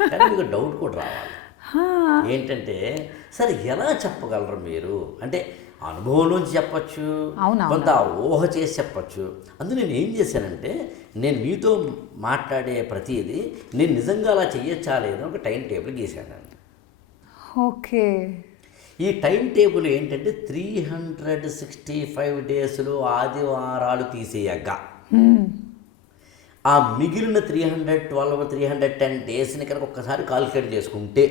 కానీ మీకు డౌట్ కూడా రావాలి. ఏంటంటే సరే ఎలా చెప్పగలరు మీరు అంటే అనుభవంలోంచి చెప్పచ్చు, కొంత ఊహ చేసి చెప్పచ్చు. అందులో నేను ఏం చేశానంటే నేను మీతో మాట్లాడే ప్రతిదీ నేను నిజంగా అలా చెయ్యొచ్చా లేదో ఒక టైం టేబుల్ గీసానండి. ఓకే. ఈ టైం టేబుల్ ఏంటంటే 365 డేస్లో ఆదివారాలు తీసేయగా ఆ మిగిలిన 312 310 డేస్ని కనుక ఒక్కసారి కాల్కులేట్ చేసుకుంటే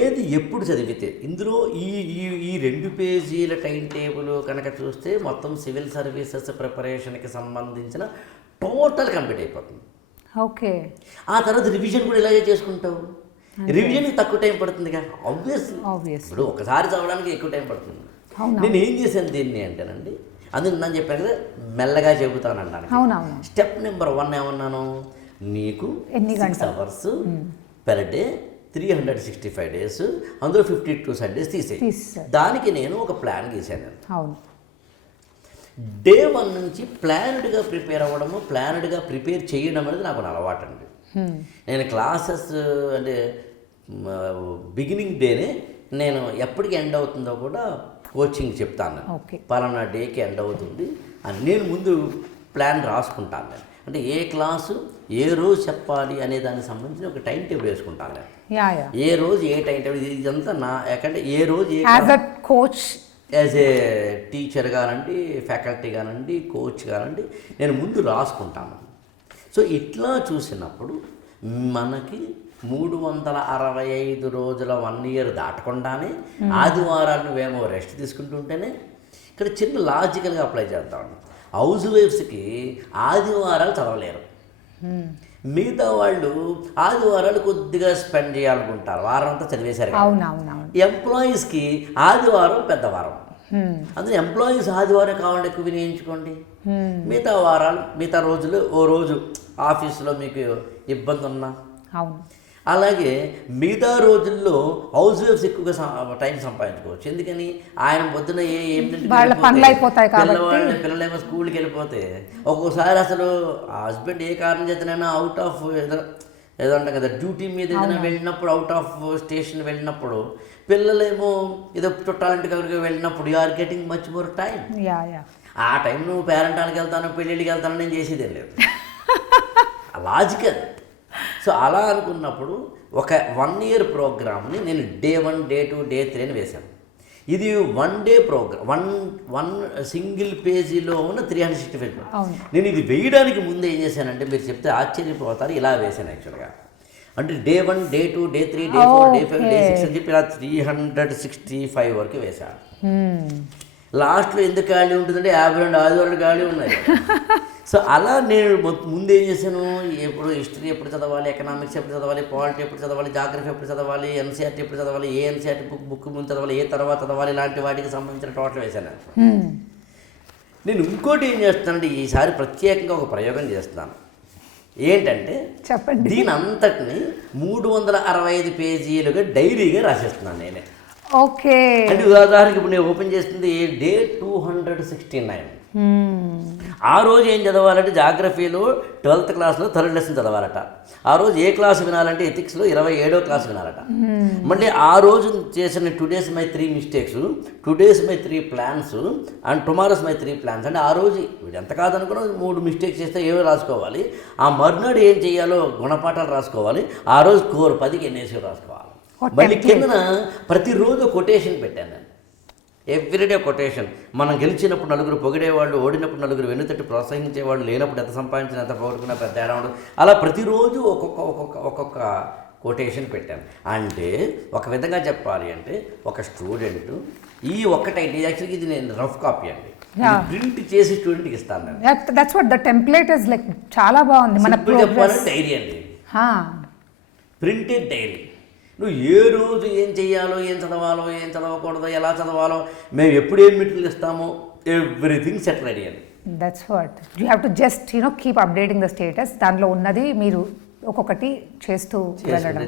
ఏది ఎప్పుడు చదివితే ఇందులో ఈ ఈ ఈ 2 పేజీల టైం టేబుల్ కనుక చూస్తే మొత్తం సివిల్ సర్వీసెస్ ప్రిపరేషన్కి సంబంధించిన టోటల్ కంప్లీట్ అయిపోతుంది. ఓకే. ఆ తర్వాత రివిజన్ కూడా ఇలాగే చేసుకుంటావు. రివిజన్కి తక్కువ టైం పడుతుందిగా ఆబ్వియస్లీ. ఇప్పుడు ఒకసారి చదవడానికి ఎక్కువ టైం పడుతుంది. నేను ఏం చేశాను దీన్ని అంటేనండి, అందుకు నేను చెప్పాను కదా మెల్లగా చెబుతాను అన్నాను. స్టెప్ నెంబర్ 1 ఏమన్నాను, నీకు 6 అవర్స్ పెర్ డే 365 డేస్, అందులో 52 సండేస్ తీసేయి. దానికి నేను ఒక ప్లాన్ గీసాను. డే 1 నుంచి ప్లానెడ్గా ప్రిపేర్ అవ్వడము, ప్లానెడ్గా ప్రిపేర్ చేయడం అనేది నాకు అలవాటు అండి. నేను క్లాసెస్ అంటే బిగినింగ్ డేనే నేను ఎప్పటికి ఎండ్ అవుతుందో కూడా కోచింగ్ చెప్తాను. పలానా డేకి ఎండ్ అవుతుంది అని నేను ముందు ప్లాన్ రాసుకుంటాను. నేను అంటే ఏ క్లాసు ఏ రోజు చెప్పాలి అనే దానికి సంబంధించి ఒక టైం టేబుల్ వేసుకుంటాను నేను. ఏ రోజు ఏ టైం టేబుల్, ఇదంతా నా ఎక్కడంటే ఏ రోజు ఏ కోచ్ యాజ్ ఏ టీచర్ కానండి, ఫ్యాకల్టీ కానండి, కోచ్ కానండి నేను ముందు రాసుకుంటాను. సో ఇట్లా చూసినప్పుడు మనకి 365 రోజుల 1 ఇయర్ దాటకుండానే ఆదివారాలు నువ్వేమో రెస్ట్ తీసుకుంటుంటేనే ఇక్కడ చిన్న లాజికల్గా అప్లై చేద్దాం. హౌస్ వైఫ్స్కి ఆదివారాలు చదవలేరు. మిగతా వాళ్ళు ఆదివారాలు కొద్దిగా స్పెండ్ చేయాలనుకుంటారు, వారం అంతా చదివేశారు. ఎంప్లాయీస్కి ఆదివారం పెద్దవారం. అందులో ఎంప్లాయీస్ ఆదివారం కావాలంటే ఎక్కువ వినియోగించుకోండి. మిగతా వారాలు మిగతా రోజులు ఓ రోజు ఆఫీసులో మీకు ఇబ్బంది ఉన్నా, అలాగే మిగతా రోజుల్లో హౌస్ వైఫ్స్ ఎక్కువగా టైం సంపాదించుకోవచ్చు. ఎందుకని ఆయన పొద్దున పిల్లలేమో స్కూల్కి వెళ్ళిపోతే ఒక్కోసారి అసలు హస్బెండ్ ఏ కారణం చేతనైనా అవుట్ ఆఫ్ ఏదో అంటాం కదా డ్యూటీ మీద ఏదైనా వెళ్ళినప్పుడు, అవుట్ ఆఫ్ స్టేషన్ వెళ్ళినప్పుడు, పిల్లలేమో ఏదో చుట్టాలంటికి వెళ్ళినప్పుడు you are getting much more time. ఆ టైం నువ్వు పేరెంటానికి వెళ్తాను, పెళ్ళిళ్ళకి వెళ్తాను నేను చేసేది ఏం లేదు. లాజికల్. సో అలా అనుకున్నప్పుడు ఒక 1 ఇయర్ ప్రోగ్రామ్ని నేను డే 1, డే 2, డే 3 అని వేశాను. ఇది 1 డే ప్రోగ్రామ్, వన్ సింగిల్ పేజీలో ఉన్న 365. నేను ఇది వేయడానికి ముందు ఏం చేశానంటే మీరు చెప్తే ఆశ్చర్యపోతారు, ఇలా వేశాను యాక్చువల్గా. అంటే day 1, day 2, day 3, day 4, day 5, day 6 అని చెప్పి ఇలా 365 వరకు వేశాను. లాస్ట్లో ఎందుకు ఖాళీ ఉంటుందంటే 52 ఆదివారాలు ఖాళీ ఉన్నాయి. సో అలా నేను ముందు ఏం చేశాను, ఎప్పుడు హిస్టరీ ఎప్పుడు చదవాలి, ఎకనామిక్స్ ఎప్పుడు చదవాలి, పాలిటీ ఎప్పుడు చదవాలి, జాగ్రఫీ ఎప్పుడు చదవాలి, ఎన్సీఆర్టీ ఎప్పుడు చదవాలి, ఏ ఎన్సీఆర్టీ బుక్ ముందు చదవాలి, ఏ తర్వాత చదవాలి, ఇలాంటి వాటికి సంబంధించిన టోటల్ వేశాను. నేను ఇంకోటి ఏం చేస్తానంటే ఈసారి ప్రత్యేకంగా ఒక ప్రయోగం చేస్తున్నాను. ఏంటంటే చెప్పండి, దీని అంతటిని 365 పేజీలుగా డైరీగా రాసేస్తున్నాను నేనే. ఓకే. అంటే ఉదాహరణకి ఇప్పుడు నేను ఓపెన్ చేస్తుంది డే 269. ఆ రోజు ఏం చదవాలంటే జాగ్రఫీలో 12th క్లాస్లో 3rd లెసన్ చదవాలట. ఆ రోజు ఏ క్లాస్ వినాలంటే ఎథిక్స్లో 27వ క్లాస్ వినాలట. మళ్ళీ ఆ రోజు చేసిన today's my 3 mistakes, today's my 3 plans and tomorrow's my 3 plans. అంటే ఆ రోజు ఎంత కాదనుకున్నా 3 మిస్టేక్స్ చేస్తే ఏమో రాసుకోవాలి. ఆ మర్నాడు ఏం చేయాలో గుణపాఠాలు రాసుకోవాలి. ఆ రోజు స్కోర్ 10కి ఎన్నేసి రాసుకోవాలి. మళ్ళీ కిందన ప్రతిరోజు కొటేషన్ పెట్టాను నేను. Everyday quotation. మనం గెలిచినప్పుడు నలుగురు పొగిడేవాళ్ళు, ఓడినప్పుడు నలుగురు వెన్నుతట్టి ప్రోత్సహించేవాళ్ళు, లేనప్పుడు ఎంత సంపాదించిన ఎంత పోగొట్టుకున్నా పెద్ద తేడా ఉండదు. అలా ప్రతిరోజు ఒక్కొక్క కొటేషన్ పెట్టాను. అంటే ఒక విధంగా చెప్పాలి అంటే ఒక స్టూడెంట్ ఈ ఒక్కటైతే యాక్చువల్గా ఇది నేను రఫ్ కాపీ అండి, ప్రింట్ చేసి స్టూడెంట్కి ఇస్తాను నేను. That's what the template is like. చాలా బాగుంది. మన చెప్పాలంటే డైరీ అండి, ప్రింటెడ్ డైరీ. నువ్వు ఏ రోజు ఏం చెయ్యాలో, ఏం చదవాలో, ఏం చదవకూడదో, ఎలా చదవాలో, మేము ఎప్పుడు ఏం మెటీరియల్ ఇస్తామో ఎవ్రీథింగ్ సెట్ రెడీ అండి. That's what you have to just keep updating the status. దాంట్లో ఉన్నది మీరు ఒక్కొక్కటి చేస్తూ వెళ్ళడం.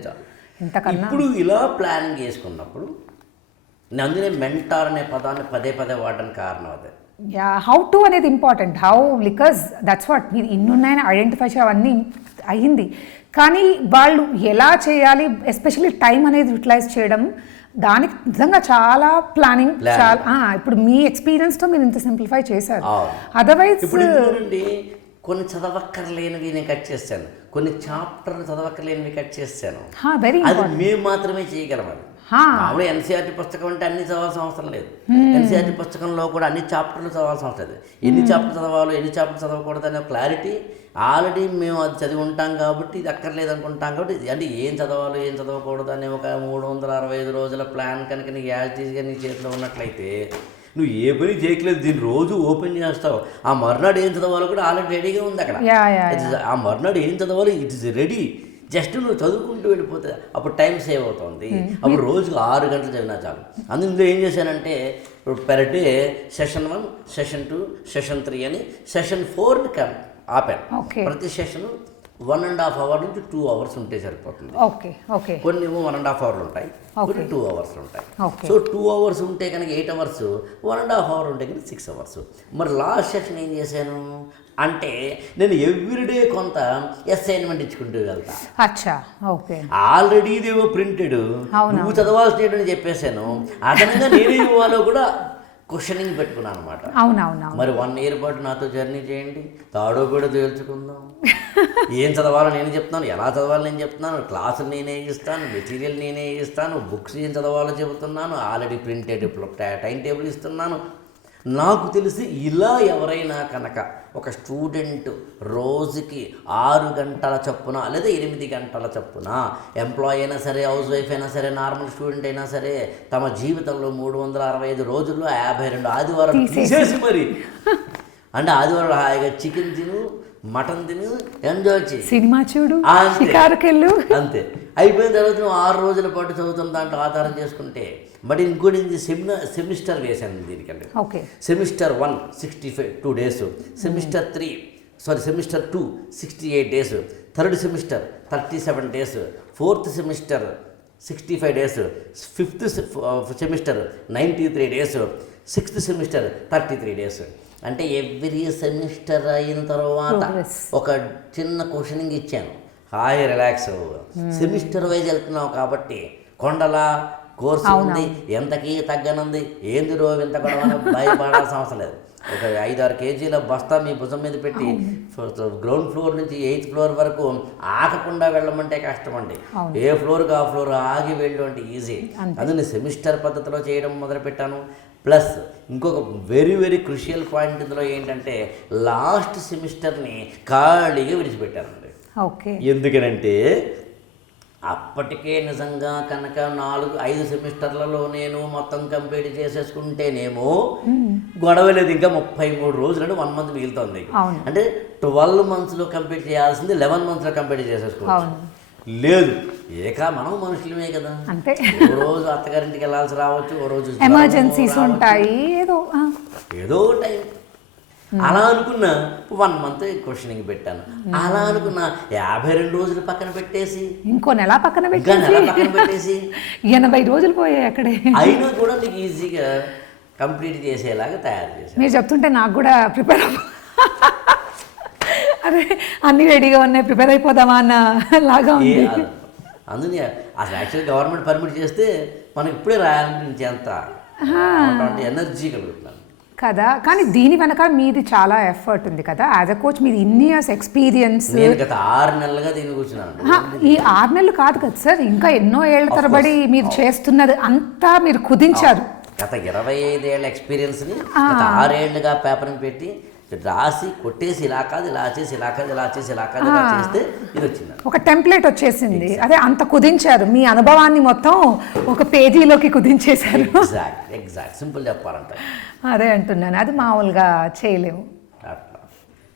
ఇంతకన్నా ఇప్పుడు ఇలా ప్లానింగ్ చేసుకున్నప్పుడు అందుకే మెంటార్ అనే పదాన్ని పదే వాడడానికి కారణం అదే. హౌ టు అనేది important. How because that's what మీరు ఇన్నున్నాయని ఐడెంటిఫై చేయవన్నీ అయ్యింది. కానీ వాళ్ళు ఎలా చేయాలి, ఎస్పెషల్లీ టైం అనేది యూటిలైజ్ చేయడం, దానికి నిజంగా చాలా ప్లానింగ్. చాలా ఇప్పుడు మీ ఎక్స్పీరియన్స్తో మీరు ఇంత సింప్లిఫై చేశారు. అదర్వైజ్ ఇప్పుడు కొన్ని చదవక్కర్లేనివి నేను కట్ చేశాను, కొన్ని చాప్టర్లు చదవక్కర్లేనివి కట్ చేశాను. వెరీ అది మేము మాత్రమే చేయగలం. అది మామూలు ఎన్సీఆర్టీ పుస్తకం అంటే అన్ని చదవాల్సిన అవసరం లేదు. ఎన్సీఆర్టీ పుస్తకంలో కూడా అన్ని చాప్టర్లు చదవాల్సిన అవసరం లేదు. ఎన్ని చాప్టర్ చదవాలో ఎన్ని చాప్టర్ చదవకూడదు అనే క్లారిటీ ఆల్రెడీ మేము అది చదివి ఉంటాం కాబట్టి ఇది అక్కర్లేదు అనుకుంటాం కాబట్టి, అంటే ఏం చదవాలో ఏం చదవకూడదు అనే ఒక 365 రోజుల ప్లాన్ కనుక నీకు యాజిటీస్గా నీ చేతిలో ఉన్నట్లయితే నువ్వు ఏ పని చేయట్లేదు, దీన్ని రోజు ఓపెన్ చేస్తావు. ఆ మర్నాడు ఏం చదవాలో కూడా ఆల్రెడీ రెడీగా ఉంది అక్కడ. ఆ మర్నాడు ఏం చదవాలో ఇట్ ఇస్ రెడీ. జస్ట్ నువ్వు చదువుకుంటూ వెళ్ళిపోతే అప్పుడు టైం సేవ్ అవుతుంది. అప్పుడు రోజుకు 6 గంటలు చదివినా చాలు. అందులో ఏం చేశానంటే per day session 1, session 2, session 3 అని సెషన్ 4ని ఆపాను. ప్రతి సెషన్ 1.5 hour నుంచి 2 hours ఉంటే సరిపోతుంది. కొన్ని 1.5 hours ఉంటాయి, కొన్ని 2 hours ఉంటాయి. సో 2 hours ఉంటే కనుక 8 hours, 1.5 hour ఉంటే కనుక 6 hours. మరి లాస్ట్ సెషన్ ఏం చేశాను అంటే నేను ఎవ్రీడే కొంత అసైన్మెంట్ ఇచ్చుకుంటూ వెళ్తా. ఆల్రెడీ ఇదేమో ప్రింటెడ్, నువ్వు చదవాల్సినని చెప్పేశాను. అదనంగా నేనే ఇవ్వాలో కూడా క్వశ్చనింగ్ పెట్టుకున్నాను అనమాట. మరి 1 year పాటు నాతో జర్నీ చేయండి, తాడో కూడా తేల్చుకుందాం. ఏం చదవాలో నేను చెప్తాను, ఎలా చదవాలో నేను చెప్తున్నాను, క్లాసులు నేనే ఇస్తాను, మెటీరియల్ నేనే ఇస్తాను, బుక్స్ ఏం చదవాలో చెబుతున్నాను, ఆల్రెడీ ప్రింటెడ్ టైం టేబుల్ ఇస్తున్నాను. నాకు తెలిసి ఇలా ఎవరైనా కనుక ఒక స్టూడెంట్ రోజుకి 6 గంటల చొప్పున లేదా 8 గంటల చొప్పున, ఎంప్లాయీ అయినా సరే, హౌస్ వైఫ్ అయినా సరే, నార్మల్ స్టూడెంట్ అయినా సరే, తమ జీవితంలో 365 రోజుల్లో 52 ఆదివారాలు తీసేసి మరి అంటే ఆదివారాలు హాయిగా చికెన్ తిను, మటన్ తిను, ఎంజాయ్ చేయి, సినిమా చూడు, అంతే. అయిపోయిన తర్వాత నువ్వు 6 రోజుల పాటు చదువుతున్న దాంట్లో ఆధారం చేసుకుంటే. బట్ ఇంకోటి సెమిస్టర్ వేసాను దీనికంటే. Semester 1 62 days, semester 2 68 days, third semester 37 days, fourth semester 65 days, fifth semester 93 days, sixth semester 33 days. అంటే ఎవ్రీ సెమిస్టర్ అయిన తర్వాత ఒక చిన్న క్వశ్చనింగ్ ఇచ్చాను. హాయ్ రిలాక్స్, సెమిస్టర్ వైజ్ వెళ్తున్నావు కాబట్టి కొండల కోర్సు ఉంది, ఎంతకీ తగ్గనుంది, ఏంది రోజు ఇంత గొడవ భయపడాల్సిన అవసరం లేదు. ఒక 5-6 kgs బస్తా మీ భుజం మీద పెట్టి గ్రౌండ్ ఫ్లోర్ నుంచి 8th floor వరకు ఆగకుండా వెళ్ళమంటే కష్టం అండి. ఏ ఫ్లోర్కి ఆ ఫ్లోర్ ఆగి వెళ్ళు అంటే ఈజీ. అందుకని సెమిస్టర్ పద్ధతిలో చేయడం మొదలుపెట్టాను. ప్లస్ ఇంకొక వెరీ వెరీ క్రూషియల్ పాయింట్ ఇందులో ఏంటంటే లాస్ట్ సెమిస్టర్ని ఖాళీగా విడిచిపెట్టానండి. ఎందుకనంటే అప్పటికే నిజంగా కనుక 4-5 సెమిస్టర్లలో నేను మొత్తం కంప్లీట్ చేసేసుకుంటేనేమో గొడవ లేదు. ఇంకా 33 రోజులు అంటే 1 month మిగులుతుంది. అంటే 12 monthsలో కంప్లీట్ చేయాల్సింది 11 monthsలో కంప్లీట్ చేసేసుకోవచ్చు. లేదు, మనం మనుషులమే కదా, ఓ రోజు అత్తగారింటికి వెళ్ళాల్సి రావచ్చు, ఓ రోజు ఎమర్జెన్సీస్ ఉంటాయి, ఏదో టైం. అలా అనుకున్నా 1 month క్వశ్చనింగ్ పెట్టాను. అలా అనుకున్నా 52 రోజులు పక్కన పెట్టేసి ఇంకో నెల పక్కన పెట్టేసి 80 రోజులు పోయాయి అక్కడే. అయినా కూడా నీకు ఈజీగా కంప్లీట్ చేసేలాగా తయారు చేశాను. మీరు చెప్తుంటే నాకు కూడా ప్రిపేర్ అదే అన్ని రెడీగా ఉన్నాయి, ప్రిపేర్ అయిపోదామా అన్న లాగా ఉంది. అందుకని అసలు యాక్చువల్లీ గవర్నమెంట్ పర్మిట్ చేస్తే మనకి ఇప్పుడే రాయాలనిపించే అంత ఎనర్జీ కలుగుతున్నాను కదా. కానీ దీని వెనక మీది చాలా ఎఫర్ట్ ఉంది కదా. యాజ్ అ కోచ్ మీది ఇన్ని ఇయర్స్ ఎక్స్పీరియన్స్. నేను గత 6 నెలలుగా దీన్ని కూర్చున్నాను. ఈ 6 నెలలు కాదు కదా సార్, ఇంకా ఎన్నో ఏళ్ల తరబడి మీరు చేస్తున్నది అంతా మీరు కుదించారు. గత 25 ఏళ్ల ఎక్స్పీరియన్స్ని గత 6 ఏళ్ళుగా పేపర్ని పెట్టి రాసి కొట్టేసి ఇలా కాదు ఇలా చేసి ఇలా కాదు ఇలా చేసి ఇలా కాదు ఇలా చేస్తే ఇది వచ్చింది, ఒక టెంప్లెట్ వచ్చేసింది. అదే అంత కుదించారు, మీ అనుభవాన్ని మొత్తం ఒక పేజీలోకి కుదించేశారు. ఎగ్జాక్ట్ సింపుల్ చెప్పాలంటే అదే అంటున్నాను, అది మామూలుగా చేయలేము.